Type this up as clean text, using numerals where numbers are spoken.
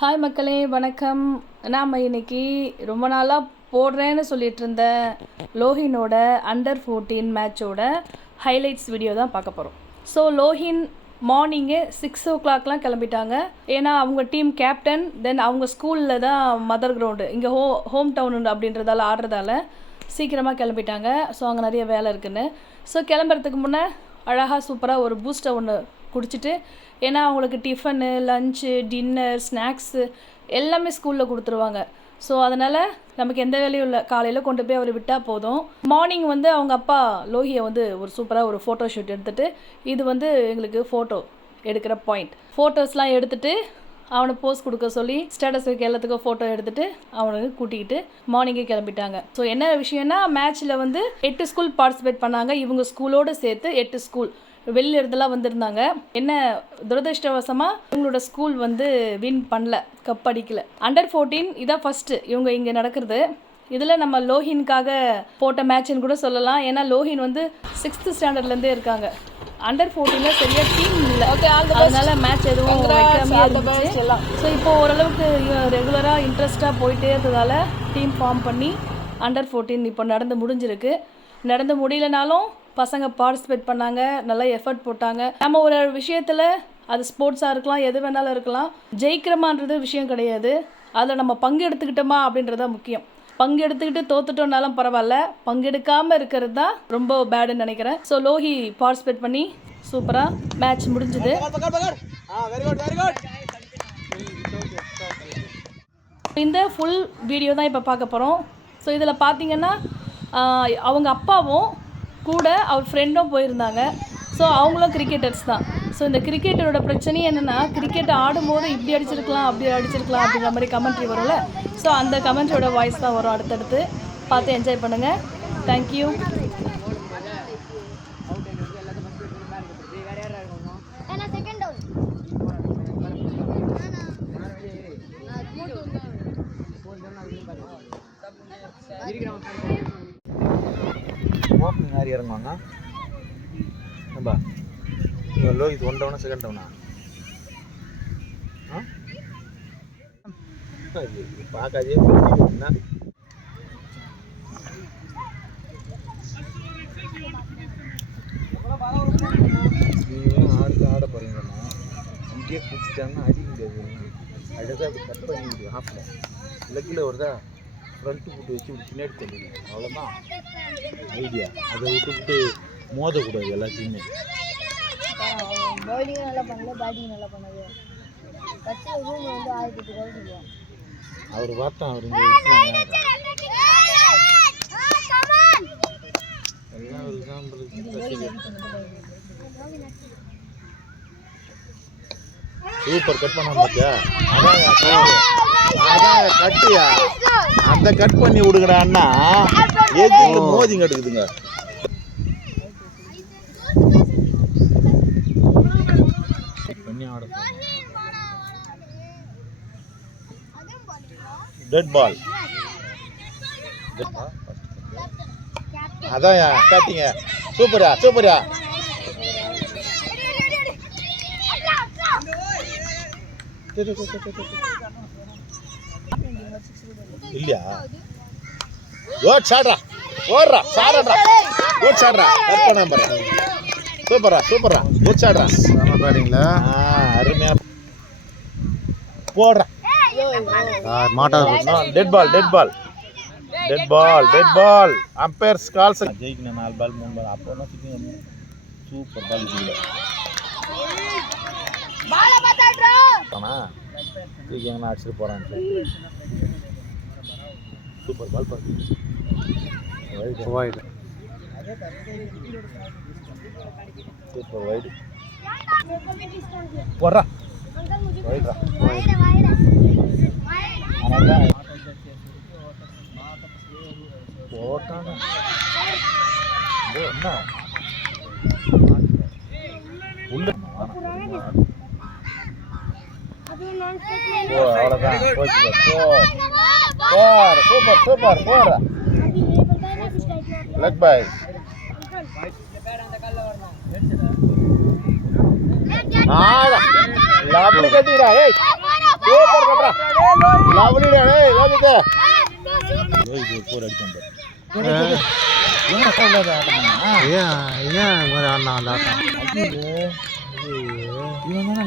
Hi மக்களே, வணக்கம். நாம் இன்னைக்கு ரொம்ப நாளாக போடுறேன்னு சொல்லிட்டு இருந்த லோஹினோட அண்டர் 14 மேட்சோட ஹைலைட்ஸ் வீடியோ தான் பார்க்க போகிறோம். ஸோ லோஹின் மார்னிங்கே 6 o'clockலாம் கிளம்பிட்டாங்க. ஏன்னா அவங்க டீம் கேப்டன், தென் அவங்க ஸ்கூலில் தான் மதர் கிரவுண்டு, இங்கே ஹோம் டவுன் அப்படின்றதால ஆடுறதால சீக்கிரமாக கிளம்பிட்டாங்க. ஸோ அங்கே நிறைய வேலை இருக்குன்னு. ஸோ கிளம்புறதுக்கு முன்னே அழகாக சூப்பராக ஒரு பூஸ்டை ஒன்று குடிச்சிட்டு, ஏன்னா அவங்களுக்கு டிஃபனு, லஞ்சு, டின்னர், ஸ்நாக்ஸு எல்லாமே ஸ்கூலில் கொடுத்துருவாங்க. ஸோ அதனால் நமக்கு எந்த வேலையும் இல்லை, காலையில் கொண்டு போய் அவர் விட்டால் போதும். மார்னிங் அவங்க அப்பா லோஹியை ஒரு சூப்பராக ஒரு ஃபோட்டோ ஷூட் எடுத்துகிட்டு, இது எங்களுக்கு ஃபோட்டோ எடுக்கிற பாயிண்ட், ஃபோட்டோஸ்லாம் எடுத்துகிட்டு அவனை போஸ்ட் கொடுக்க சொல்லி ஸ்டேட்டஸ் வைக்க எல்லாத்துக்கும் ஃபோட்டோ எடுத்துகிட்டு அவனுக்கு கூட்டிக்கிட்டு மார்னிங்கே கிளம்பிட்டாங்க. ஸோ என்ன விஷயம்னா, மேட்ச்சில் 8 ஸ்கூல் பார்ட்டிசிபேட் பண்ணாங்க. இவங்க ஸ்கூலோடு சேர்த்து 8 ஸ்கூல் வெளியில் இருந்தெல்லாம் வந்திருந்தாங்க. என்ன துரதிருஷ்டவசமாக இவங்களோட ஸ்கூல் வின் பண்ணல, கப் அடிக்கல. அண்டர் 14 இதான் ஃபஸ்ட்டு இவங்க இங்கே நடக்கிறது. இதில் நம்ம லோஹின்காக போட்ட மேட்ச்னு கூட சொல்லலாம். ஏன்னா லோஹின் 6th ஸ்டாண்டர்ட்லேருந்தே இருக்காங்க. அண்டர் 14 சரியாக டீம் இல்லை, அதனால மேட்ச் எதுவும் வைக்காமே இருந்துச்சு. ஸோ இப்போ ஓரளவுக்கு ரெகுலராக இன்ட்ரெஸ்டாக போயிட்டே இருந்ததால் டீம் ஃபார்ம் பண்ணி அண்டர் 14 இப்போ நடந்து முடிஞ்சிருக்கு. நடந்து முடியலனாலும் பசங்க பார்ட்டிசிபேட் பண்ணாங்க, நல்லா எஃபர்ட் போட்டாங்க. நம்ம ஒரு விஷயத்தில், அது ஸ்போர்ட்ஸாக இருக்கலாம், எது வேணாலும் இருக்கலாம், ஜெயிக்கிறமான்றது விஷயம் கிடையாது, அதில் நம்ம பங்கெடுத்துக்கிட்டோமா அப்படின்றத முக்கியம். பங்கெடுத்துக்கிட்டு தோத்துட்டோம்னாலும் பரவாயில்ல, பங்கெடுக்காமல் இருக்கிறது தான் ரொம்ப பேடுன்னு நினைக்கிறேன். ஸோ லோஹி பார்ட்டிசிபேட் பண்ணி சூப்பராக மேட்ச் முடிஞ்சுது. இந்த ஃபுல் வீடியோ தான் இப்போ பார்க்க போகிறோம். ஸோ இதில் பார்த்தீங்கன்னா அவங்க அப்பாவும் கூட அவர் ஃப்ரெண்டும் போயிருந்தாங்க. ஸோ அவங்களும் கிரிக்கெட்டர்ஸ் தான். ஸோ இந்த கிரிக்கெட்டரோட பிரச்சனையே என்னென்னா, கிரிக்கெட் ஆடும்போது இப்படி அடிச்சிருக்கலாம், அப்படி அடிச்சிருக்கலாம் அப்படின்ற மாதிரி கமெண்ட்ரி வரும்ல. ஸோ அந்த கமெண்ட்ரியோட வாய்ஸ் தான் வரும். அடுத்தடுத்து பார்த்து என்ஜாய் பண்ணுங்கள். தேங்க்யூ. ஓப்பனிங் யார் இறங்குவாங்க? நம்பா லோஹித் 1 டவுனா 2 டவுனா? பார்க்காதே என்ன ஆட போகிறீங்கன்னா இங்கேயே பிடிச்சிட்டாங்கன்னா அடிக்க முடியாது. அழகாக அப்படி கட் பண்ணி முடியும். ஹாஃபில் லெக்கில் வருதா, ஃப்ரண்ட்டு போட்டு வச்சு இப்படி பின்னாடி கொண்டு, அவ்வளோதான் ஐடியா. அதை விட்டு மோதக்கூடாது எல்லாத்தையுமே. பவுலிங் நல்லா பண்ணல, பேட்டிங் நல்லா பண்ணது. கட்சியில் ரூம் 1800 ரூபா சொல்லுவாங்க. அவர் பார்த்தா அவர் எல்லாம் ஒரு சூப்பர் கட் பண்ண பார்த்தியா? அதான் கட்டியா, அந்த கட் பண்ணி விடுங்கடான்னா எதுக்கு மோதி கட்டுக்குதுங்க. டெட் பால். அதான் காட்டிங்க. சூப்பரா சூப்பரா. இல்லையா? குட் ஷாட்ரா, ஓடுறா ஷாட்ரா, குட் ஷாட்ரா, கட் பண்ண பாரு. சூப்பரா சூப்பரா, குட் ஷாட்ரா. நம்ம பேட்டிங்ல அருமையா போடுறா. மாட்டா dead ball, dead ball, dead ball, dead ball. Umpires calls ஜெயிக்கணும். 4 பால் 3 பால் அப்போ என்ன சிக்கிங்க. சூப்பர் பால் இல்ல பால மாட்டாடா ஆனா தீக்கங்க அடிச்சிட்டு போறாங்க. சூப்பர் பால் பாரு. வைட் சூப்பர் வைட் போறா. வைட்ரா போட்டான என்ன உள்ள அவ்வளோதான். சூப்பர் சூப்பர் போற லெக் பை. லவ்லி கட்டிடா. ஏய் சூப்பர் கட்றா லவ்லிடா டேய் லவ்லிடா இது போர் அடிச்சோம் பாரு என்ன சொல்றதா ஆட்டமா ஏன் ஒரு அண்ணா அந்த ஆட்டம் ஐயோ இவன்